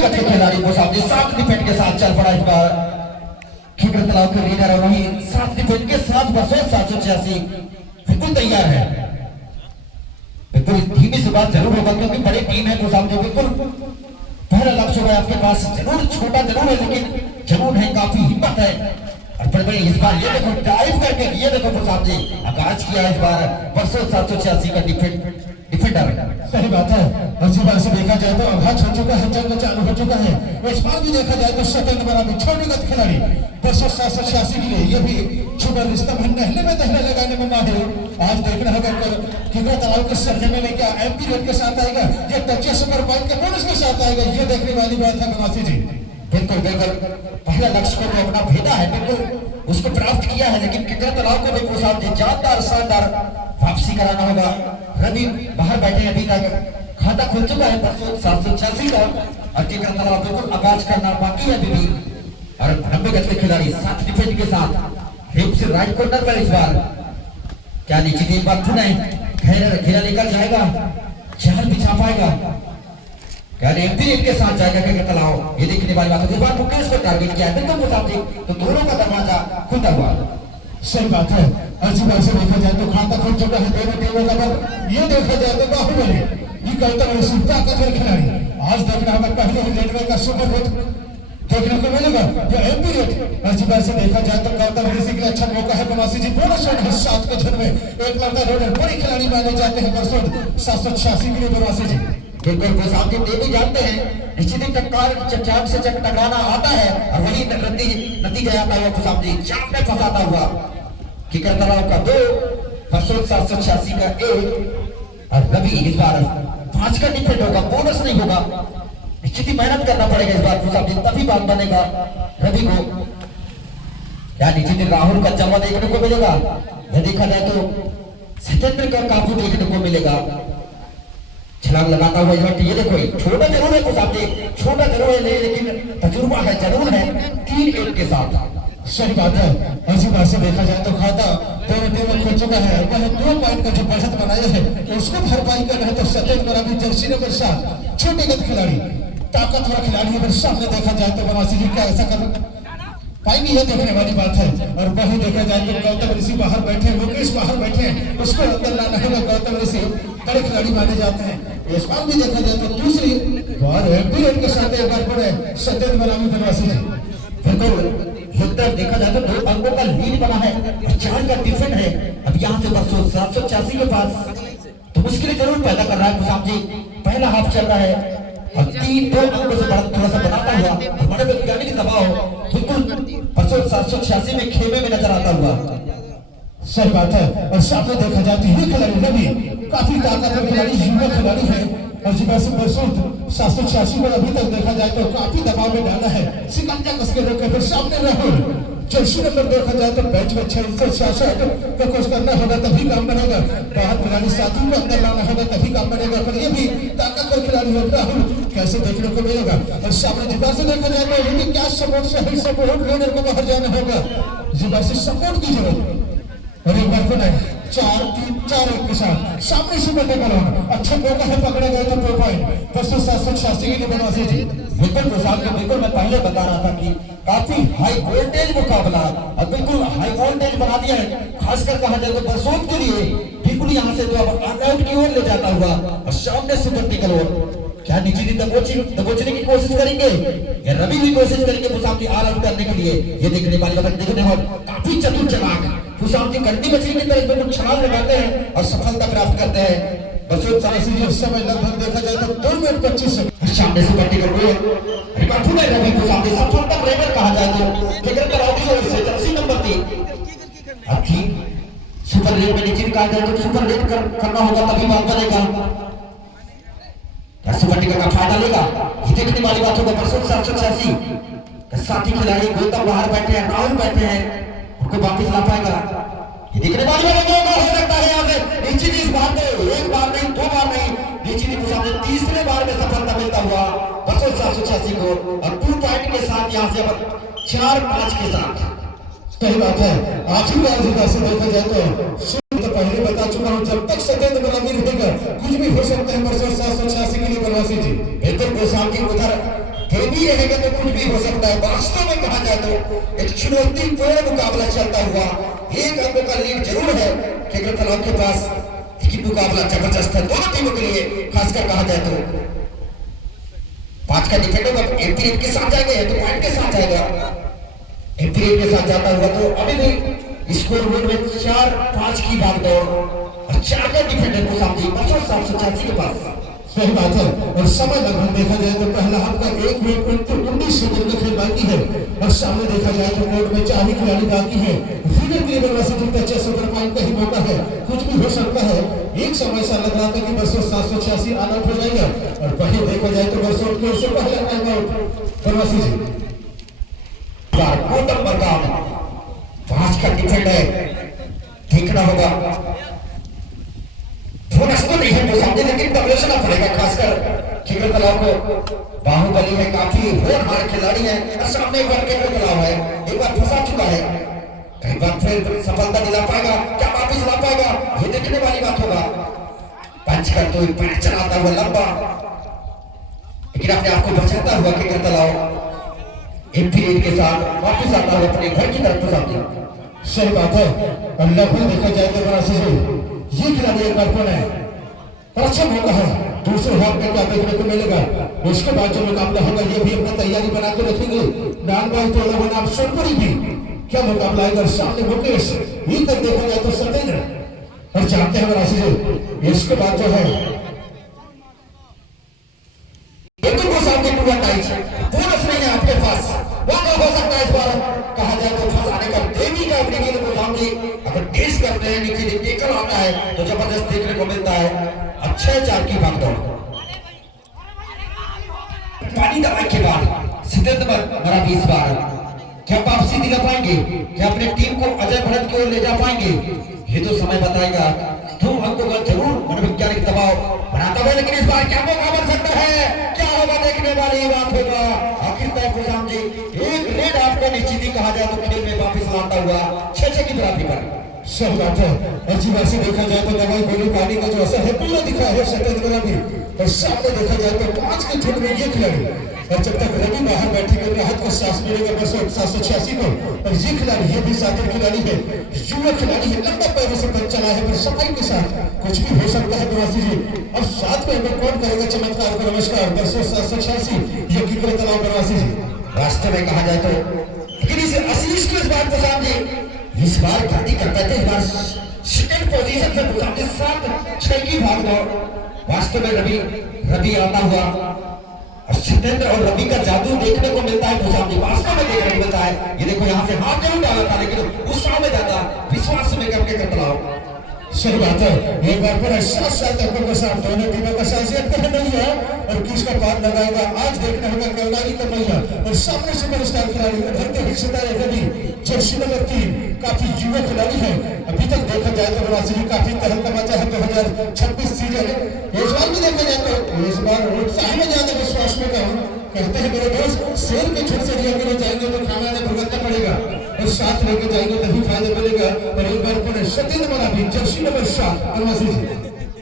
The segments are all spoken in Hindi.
गति खिलाड़ी को सामने 7 डिफेंड के साथ चल पड़ा इस बार खिकर तलाव के लीडर और वहीं 7 डिफेंड के साथ बसों 786 बिल्कुल तैयार है। बिल्कुल धीमी से बात जरूर होगा क्योंकि बड़ी टीम है तो सामने बिल्कुल पहला लक्ष्य है आपके पास, जरूर छोटा जरूर है लेकिन जरूर है, काफी हिम्मत है। और बड़े इस बार ये देखो डाइव करके ये देखो प्रसाद जी आगाज किया इस बार वर्षों 786 का डिफेंडर। सही बात है। और इस बार से देखा जाए तो आगाज हो चुका है, जंग चालू हो चुका है। इस बार भी देखा जाए तो सेकंड बराबर छोड़ेगत खिलाड़ी वर्षों 786 के लिए ये भी छुपा रिश्ता नहले में दहले लगाने में माहिर। आज देखना होगा कितना तालाब के सर्जने में क्या एमपी रेड के साथ आएगा, ये टचे सुपर बाइक के बोनस के साथ आएगा, ये देखने वाली बात है गवासी जी। बिल्कुल बिल्कुल पहला लक्ष्य को तो अपना भेदा है, बिल्कुल उसको प्राप्त किया है, लेकिन कितना तालाब को भी प्रसाद जी जानदार शानदार वापसी कराना होगा। रवि बाहर बैठे अभी तक खाता खुल चुका है 786 का और कितना तालाब बिल्कुल आगाज करना बाकी है अभी भी। और 90 गज के खिलाड़ी 7 डिफेंड के साथ हिप से राइट कॉर्नर पर इस बार क्या नीचे की बात सुनाए घेरा लेकर जाएगा, चाल बिछा पाएगा क्या एमपी के साथ जाएगा क्रिकेट तलाव, ये देखने वाली बात है। इस बार मुकेश को टारगेट किया है बिल्कुल मुताबिक तो दोनों का दरवाजा खुला हुआ। सही बात है। अच्छी बात से देखा जाए तो खाता खुल चुका है दोनों टीमों का, पर ये देखा जाए तो बाहुबली ये गौतम ऋषि ताकतवर खिलाड़ी। आज देखना हमें पहले ही रेलवे का सुपर हिट देखने को मिलेगा या एमपी रेट। अच्छी बात से देखा जाए तो गौतम ऋषि के लिए अच्छा मौका है बनवासी जी। बोनस है 7 के झन में एक लड़का रोडर बड़ी खिलाड़ी माने जाते हैं वर्षों 786 के लिए बनवासी जी। बिल्कुल वो साथ ही भी जानते हैं निश्चित ही टक्कर चाप से टकराना आता है और वही नतीजा आता है खुशाम जी चाप में फंसाता हुआ किकर तलाव का 2 वर्षों 786 का 1 और रवि इस बार 5 का डिफेंड होगा, बोनस नहीं होगा, निश्चित ही मेहनत करना पड़ेगा इस बार खुशाम जी तभी बात बनेगा रवि को। क्या निश्चित राहुल का जमा देखने को मिलेगा, यह देखा जाए तो सत्येंद्र का काबू देखने को मिलेगा छलांग लगाता हुआ। ये देखो छोटा जरूर है खुशाम जी, छोटा जरूर है लेकिन तजुर्बा है जरूर है 3-1 के साथ। सही बात है। ऐसी बात से देखा जाए तो खाता दोनों टीमों खो चुका है, वह 2 पॉइंट का जो बढ़त बनाया है उसको भरपाई कर रहे तो सत्येंद्र अभी जर्सी नंबर 7 छोटे गत खिलाड़ी ताकतवर खिलाड़ी अगर सामने देखा जाए तो बनवासी जी क्या ऐसा कर पाएंगे, यह देखने वाली बात है। और वही देखा जाए तो गौतम ऋषि बाहर बैठे, मुकेश बाहर बैठे, उसको अंदर लाना होगा। गौतम ऋषि बड़े खिलाड़ी माने जाते हैं। इस बार भी देखा जाए तो दूसरी बार एमपी रेड के साथ एक बार पड़े सत्येंद्र बनामी बनवासी जी। बिल्कुल युद्धर देखा जाए तो 2 अंकों का लीड बना है और 4 का डिफेंड है। अब यहाँ से वर्षों 786 के पास तो मुश्किल जरूर पैदा कर रहा है खुशाम जी। पहला हाफ चल रहा है और 2 अंकों से थोड़ा सा बनाता हुआ बड़े वैज्ञानिक दबाव बिल्कुल वर्षों 786 में खेमे में नजर आता हुआ। सही बात है। और सामने देखा जाए तो ये खिलाड़ी रवि काफी ताकतवर खिलाड़ी, युवा खिलाड़ी है और जी वैसे वर्षों 786 में अभी तक देखा जाए तो काफी दबाव में डाला है, सिकंजा कस के रोके। फिर सामने राहुल जर्सी नंबर देखा जाए तो बैच में 666 का कोशिश करना होगा तभी काम बनेगा, बाहर खिलाड़ी साथी को अंदर लाना होगा तभी काम बनेगा। पर ये भी ताकतवर खिलाड़ी है राहुल कैसे देखने को मिलेगा। और सामने जिबा से देखा जाए तो ये क्या सपोर्ट सही सपोर्ट रेडर को बाहर जाना होगा, जिबा से सपोर्ट की जरूरत। और एक बार बनाए 4-3-4-1 के साथ सामने से बटेगा अच्छा मौका है, पकड़े गए तो 2 पॉइंट वर्षों 786 के लिए बनवासी जी। बिल्कुल प्रसाद को बिल्कुल मैं पहले बता रहा था कि काफी हाई वोल्टेज मुकाबला और बिल्कुल हाई वोल्टेज बना दिया है, खासकर कहा जाए तो बरसोत के लिए बिल्कुल यहाँ से तो अब आउट की ओर ले जाता हुआ और सामने से वर्टिकल ओर क्या नीचे दबोचने की कोशिश करेंगे या रवि भी कोशिश करेंगे खुशाम की ऑल आउट करने के लिए। ये देखने वाली बात देखने और काफी चतुर चालाक खुशाम की करनी मछली की तरह बिल्कुल छलांग लगाते हैं और सफलता प्राप्त करते हैं। बरसोत समय लगभग देखा जाए तो 2 मिनट 25 सेकंड सामने से वर्टिकल रिकॉर्ड में रवि खुशाम की सफलता रेडर कहा जाए तो लेकिन कराती है इससे जर्सी नंबर 3 अच्छी सुपर रेड में नीचे कहा जाए तो सुपर रेड करना होगा तभी बात बनेगा, वर्टिकल का फायदा लेगा। ये देखने वाली बात होगा वर्षों 786 साथी खिलाड़ी गौतम बाहर बैठे हैं, राहुल बैठे हैं, उनको वापस ला पाएगा। ये देखने वाली बात हो सकता है यहाँ से नीचे इस बार में 1 बार नहीं 2 बार नहीं नीचे को सामने तीसरे बार में सफलता मिलता हुआ वर्षों 786 को और 2 पॉइंट के साथ यहाँ से 4-5 के साथ। सही बात है। आखिर बार से देखा जाए तो पहले बता चुका हूँ जब तक सत्येंद्र बनामी रहेगा कुछ भी हो सकता है वर्षों 786 के लिए बनवासी जी। बिल्कुल खुशाम की उधर नहीं रहेगा तो कुछ भी हो सकता है। वास्तव में कहा जाए तो एक चुनौतीपूर्ण मुकाबला चलता हुआ, एक अंकों का लीड जरूर है केकर तलाव के पास, लेकिन मुकाबला जबरदस्त है दोनों टीमों के लिए। खासकर कहा जाए तो 5 का डिफेंडर अब एम्पीरियड के साथ जाएगा या तो पॉइंट के साथ जाएगा। एम्पीरियड के साथ जाता हुआ तो अभी भी स्कोर बोर्ड में 4-5 की भागदौड़ और 4 का डिफेंडर को सामने 786 के पास। सही बात है। और समय लगभग देखा जाए तो पहला हाफ का 1 मिनट 19 सेकंड का खेल बाकी है और सामने देखा जाए तो कोर्ट में 4 ही खिलाड़ी बाकी है। धीरे धीरे बल्लेबाजी का 600 पॉइंट का ही मौका है, कुछ भी हो सकता है। एक समय ऐसा लग रहा था कि बरसों 786 ऑल आउट हो जाएगा और वहीं देखा जाए तो बरसों की ओर से पहला टाइम आउट बनवासी जी। नंबर का 5 का डिफेंड है, देखना होगा बोनस तो नहीं है तो सामने, लेकिन तब सोचना पड़ेगा। खासकर केकर तलाव को बाहुबली है, काफी होनहार खिलाड़ी है और सामने एक बार केकर तलाव है, एक बार फंसा चुका है, कई बार फिर सफलता दिला पाएगा, क्या वापिस ला पाएगा, ये देखने वाली बात होगा। पंच कर तो पैर चलाता हुआ लंबा, लेकिन अपने आप को बचाता हुआ केकर तलाव एम्पीरियड के साथ वापिस आता हुआ अपने घर की तरफ पहुंचती। सही बात है। और लगभग देखा जाए तो बड़ा से ये खिलाड़ी एक बार कौन है और अच्छा मौका है, दूसरे हाफ में क्या देखने को मिलेगा। उसके बाद जो मुकाबला होगा ये भी अपना तैयारी बना के रखेंगे। डानबॉल तो बनाम सोनपुरी भी क्या मुकाबला आएगा। सामने मुकेश, इधर देखा जाए तो सतेंद्र और जानते हैं राशि जी। इसके बाद जो है बोनस नहीं है आपके पास, मौका हो सकता है इस बार। कहा जाए तो फंसाने का देवी का अफ्रीकी को सामने अगर टेस्ट करते हैं, नीचे टेकल आता है तो जबरदस्त देखने को मिलता है। अच्छा 4 की भागदौड़ पानी दबाई के बाद सिद्धांत मरा 20 बार क्या वापसी दिला पाएंगे, क्या अपने टीम को अजय भरत की ओर ले जा पाएंगे, ये तो समय बताएगा। 2 अंकों का जरूर मनोवैज्ञानिक दबाव बनाता है, लेकिन इस बार क्या मौका बन सकता है, क्या होगा देखने वाली बात होगा। आखिर तक खुशाम जी एक रेड आपको निश्चित ही कहा जाए तो खेल में वापस लाता हुआ 6-6 की बराबरी पर। सही बात है। और जी वैसे देखा जाए तो दवाई गोली पानी का जो असर है पूरा दिखा है सतेंद्र भी। और सामने देखा जाए तो 5 के झुंड में ये खिलाड़ी, और जब तक रवि बाहर बैठेंगे राहत को सांस मिलेगा बरसों 786 को। और ये खिलाड़ी ये भी साथी खिलाड़ी है, युवा खिलाड़ी है, लंबा पैरों से पंच चला है, पर सफाई के साथ कुछ भी हो सकता है प्रवासी जी। अब साथ में हमें कौन करेगा चमत्कार को। नमस्कार बरसों 786 ये केकर तलाव प्रवासी जी। वास्तव में कहा जाए तो लेकिन इस आशीष को इस बात को सामने इस बार गलती करते थे, इस बार सेकंड पोजीशन से सामने 7-6 की भागदौड़। वास्तव में रवि आता हुआ और सतेंद्र और रवि का जादू देखने को मिलता है तो सामने वास्तव में देखने को मिलता है। ये देखो यहाँ से हाथ जरूर डाला था, लेकिन उस साल में जाता विश्वास में करके करता। सही बात है। एक बार फिर 7 अंकों के साथ दोनों टीमों का साजियत नहीं है और किसका पार लगाएगा आज देखना होगा। कलदारी का मैया और सामने सुपरस्टार खिलाड़ी उभरते हुए सितारे रवि, जर्सी नंबर 3 काफी युवा खिलाड़ी है। अभी तक देखा जाए तो बरासी जी काफी तहलका मचा है 2026 सीजन। इस बार भी देखा जाए तो इस बार उत्साह में ज्यादा विश्वास में कहते हैं मेरे दोस्त, शेर के छुट से लिया के जाएंगे तो खाना ने भुगतना पड़ेगा और साथ लेके जाएंगे तभी फायदा मिलेगा। और एक बार फिर सतेंद्र मरा भी जर्सी नंबर 7 बनवासी जी।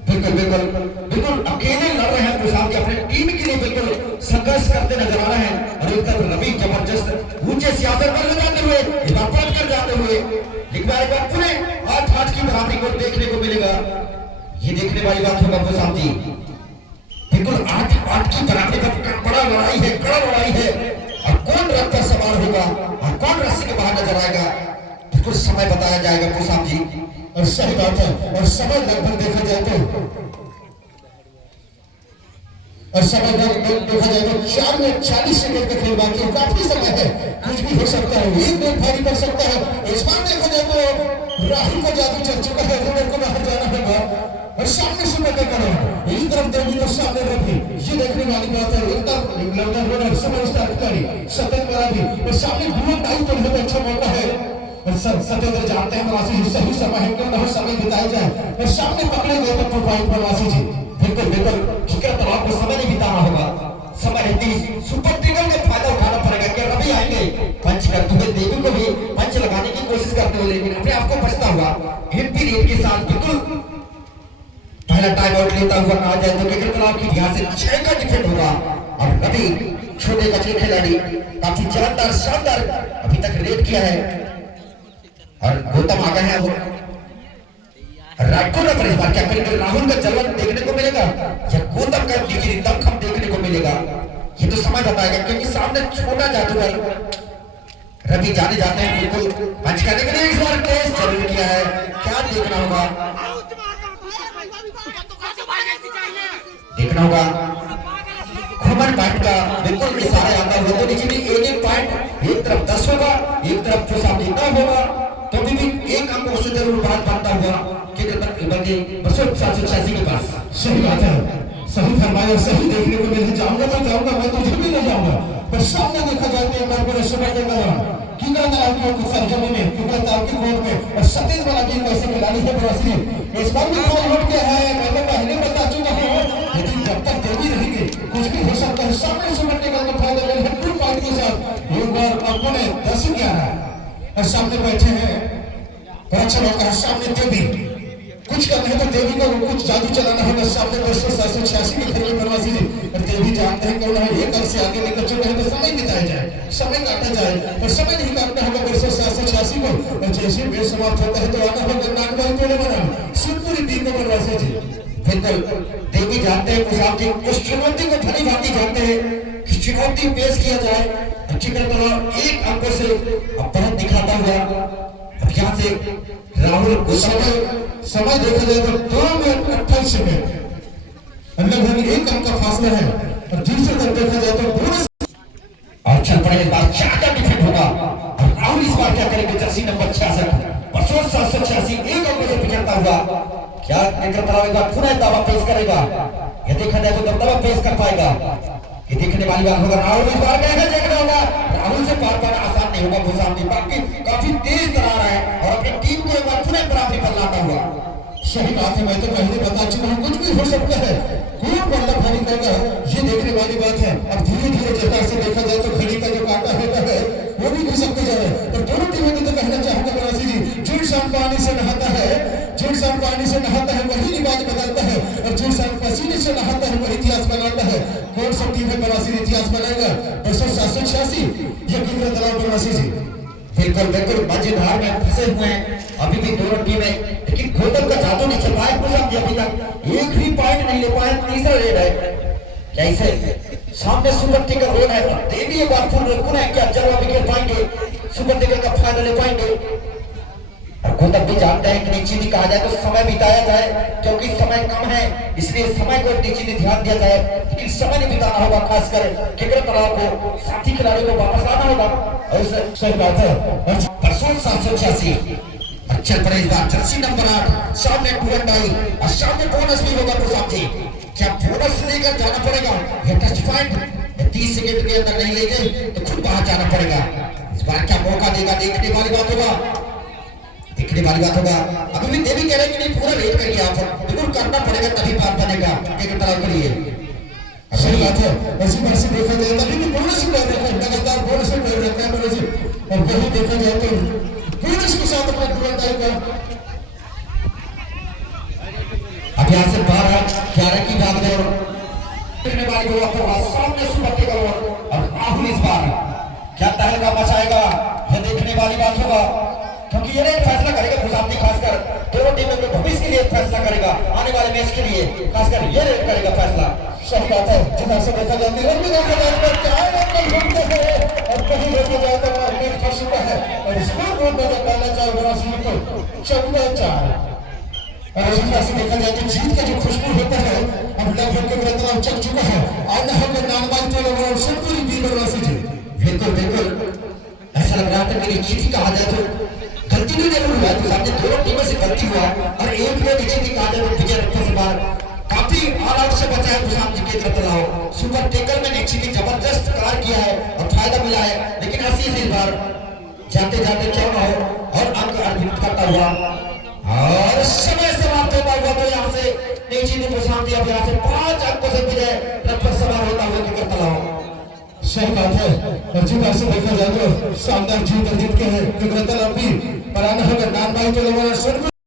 बिल्कुल अकेले लड़ रहे हैं तो साहब अपने टीम के लिए बिल्कुल संघर्ष करते नजर आ रहे हैं। और एक तरफ रवि जबरदस्त ऊंचे सियासत पर लगाते हुए इबादत कर जाते हुए, लेकिन एक बार पुनः 8-8 की बराबरी को देखने को मिलेगा। ये देखने वाली बात होगा तो साहब जी बिल्कुल 8-8 की बराबरी का बड़ा लड़ाई है, कड़ा लड़ाई है। और कौन रथ पर सवार होगा और कौन रस्सी के बाहर नजर आएगा बिल्कुल समय बताया जाएगा तो साहब जी। और सही बात है। और समय लगभग देखा जाए तो 4 मिनट 40 सेकंड का खेल बाकी है, काफी समय है, कुछ भी हो सकता है। एक रेड भारी कर सकता है। इस बार देखा जाए तो राहुल का जादू चल चुका है, रेडर को बाहर जाना होगा और सामने से मत करो। एक तरफ देवी तो सामने रवि, ये देखने वाली बात है। एक तरफ इंग्लैंड रोडर सुपरस्टार खिलाड़ी सतेंद्र मरा भी और सामने बुलेट टाइम तो बहुत अच्छा मौका है। और सतेंद्र जानते हैं प्रवासी जी सही समय है, क्यों ना समय बिताया जाए और सामने पकड़े गए तो 2 पॉइंट प्रवासी जी। बिल्कुल फिक्र तो आपको समय नहीं बिताना होगा, समय रहती सुपर ट्रिगर का फायदा उठाना पड़ेगा। क्या रवि आएंगे पंच करते हुए, देवी को भी पंच लगाने की कोशिश करते हुए, लेकिन अपने आप को बचता हुआ एम्पीरियड के साथ बिल्कुल पहला टाइम आउट लेता हुआ कहा जाए तो केकर तलाव की यहाँ से 6 का डिफेंड होगा। और रवि छोटे कचरे खिलाड़ी काफी जानदार शानदार अभी तक रेड किया है और गौतम आ गए हैं वो राइट कॉर्नर पर। इस बार क्या करेंगे, राहुल का जलवा देखने को मिलेगा या गौतम का डिग्री दमखम देखने को मिलेगा, ये तो समय बताएगा। क्योंकि सामने छोटा जादूगर रवि जाने जाते हैं बिल्कुल पंच करने के लिए। इस बार टेस्ट जरूर किया है, क्या देखना होगा, देखना होगा। घुमन पॉइंट का बिल्कुल इशारा आता हुआ तो नीचे भी एक पॉइंट, एक तरफ 10 होगा, एक तरफ जो सामने 9 होगा, तो भी एक अंक उससे जरूर बात बनता हुआ कि बल्कि 786 के पास। सही बात है, सही फरमाया, सही देखने को मिल जाऊंगा तो जाऊंगा, मैं तुझे भी नहीं जाऊंगा। पर सामने देखा जाता है एक बार पूरे सुपर के दौरान किंगरा तालाब की सरजमी में, किंगरा तालाब की कोर्ट में और सतीश वाला टीम कैसे खिलाड़ी है बरासी। इस बार भी कॉल उठ गया है, मैं तो पहले बता चुका हूं, लेकिन जब तक देवी रहेंगे कुछ भी हो सकता है। सामने सुपर टेकल का फायदा ले है फुल फाइट के साथ एक बार अपने 10-11 और सामने बैठे हैं अच्छा लड़का है। सामने देवी कुछ करना है तो देवी को कुछ जादू चलाना होगा। सामने 786 के खिलाड़ी बनवासी और देवी जानते हैं कौन है, एक घर से आगे निकल चुके हैं तो समय बिताया जाए, समय काटा जाए और समय नहीं काटना होगा 786 को। और जैसे मैच समाप्त होता है तो आना होगा नागवाई टोले बना शिवपुरी टीम को बनवासी जी। बिल्कुल देवी जानते हैं कुशाब जी उस चुनौती को भली भांति जानते हैं कि चुनौती पेश किया जाए अच्छी तरह एक अंकों से बढ़त दिखाता हुआ। अब यहाँ से राहुल समय देखा जाए तो 2 मिनट 28 सेकंड लगभग एक अंक का फासला है। और दूसरी तरफ देखा जाए तो बोनस और चल पड़े इस बार 4 का डिफेंड होगा और राहुल इस बार क्या करेंगे, जर्सी नंबर 66 786 एक अंक से पिछड़ता हुआ क्या कराएगा, पुनः दावा पेश करेगा। ये देखा जाए तो दबदबा पेश कर पाएगा, ये देखने वाली बात होगा। राहुल इस बार क्या है देखना होगा, राहुल से पार पाना आसान नहीं होगा। भूसावनी बाकी काफी तेज दरार है और अपनी टीम को एक बार पुनः बराबरी पर लाता हुआ। सही बात है, मैं तो पहले बता चुका हूँ कुछ भी हो सकता है, कोई बल्ला भारी होगा, ये देखने वाली बात है। अब धीरे धीरे जैसा से देखा जाए तो घड़ी का जो काटा होता है वो भी घिसकते जा रहे हैं। और दोनों टीमों को तो कहना चाहूंगा बरासी जी, जो इंसान पानी से नहाता है, जो इंसान पानी से नहाता है वही रिवाज बदलता है और जो इंसान पसीने से नहाता है वही इतिहास बनाता है। कौन सा टीम है बरासी इतिहास बनाएगा 786 या किंगरा तालाब बरासी जी। बिल्कुल बिल्कुल मजेदार में फंसे हुए हैं अभी भी दोनों टीमें, लेकिन गौतम का जादू नहीं चल पाया कुशाब जी, अभी तक एक भी पॉइंट नहीं ले पाए। तीसरा रेड है कैसे सामने सुपर टिकर रेड है, देवी एक बार फुल रखना है, क्या जलवा विकेट पाएंगे, सुपर टिकर का फायदा ले पाएंगे। और गौतम भी जानते हैं कि नीचे कहा जाए तो समय बिताया जाए, क्योंकि समय कम है इसलिए समय को नीचे ध्यान दिया जाए, लेकिन समय नहीं बिताना होगा। खासकर किंगरा तालाब को साथी खिलाड़ी को वापस लाना होगा और सही बात है। 786 चल पड़े इस बार जर्सी नंबर 8 सामने 2 और सामने बोनस भी होगा। प्रसाद जी क्या बोनस लेकर जाना पड़ेगा या टच पॉइंट 30 सेकंड के अंदर नहीं ले गए तो खुद बाहर जाना पड़ेगा। इस बार क्या मौका देगा, देखने वाली बात होगा, देखने वाली बात होगा। अभी भी देवी कह रहे हैं कि नहीं पूरा रेट करिए आप, बिल्कुल करना पड़ेगा तभी बात बनेगा किंगरा तालाब के लिए। सही बात है, ऐसी बात से देखा जाए तभी भी बोनस कर रखा है, लगातार बोनस कर रखा है बोनस। और वही देखा जाए तो बोनस के साथ अपना दुर्दाई का अब यहाँ से 12-11 की भागदौड़ देखने वाली को सामने सुपर टिकर और राहुल इस बार क्या तहलका मचाएगा, यह देखने वाली बात होगा। क्योंकि ये रेट फैसला करेगा भूसावनी, खासकर दोनों टीमों के भविष्य के लिए फैसला करेगा, आने वाले मैच के लिए खासकर ये रेट करेगा फैसला। सही बात है, जितना से देखा जाता है और भी देखा जाए तो चाहे अंकल घूमते हैं और कहीं देखा जाए तो मैच फंस चुका है और स्कोर बोर्ड में जब डालना चाहे बरासी को 14-4। और इसी तरह से देखा जाए तो जीत का जो खुशबू होता है अब लगभग के तरफ चल चुका है। आना होगा नानबाई टोले और शिवपुरी टीम बरासी जी। बिल्कुल बिल्कुल ऐसा लग रहा था कि जीत कहा जाए तो गलती भी जरूर हुआ, तो सामने दोनों टीमों से गलती हुआ और एक में नीचे की कहा जाए तो विजय रखने से बाहर काफी ऑल आउट से बचा है भूसावनी जी के तरफ। सुपर टेकर में नीचे की जबरदस्त कार किया है और फायदा मिला है, लेकिन ऐसी इस बार जाते जाते क्यों ना हो और अंक अर्जित करता हुआ और समय समाप्त होता हुआ तो यहाँ से नीचे की भूसावनी अब यहाँ से 5 अंकों से विजय रथ पर सवार होता हुआ किंगरा तालाब। सही बात है, और जिस तरह से देखा जाए तो शानदार जीत के हैं किंगरा तालाब भी। पर आना होगा नानबाई टोले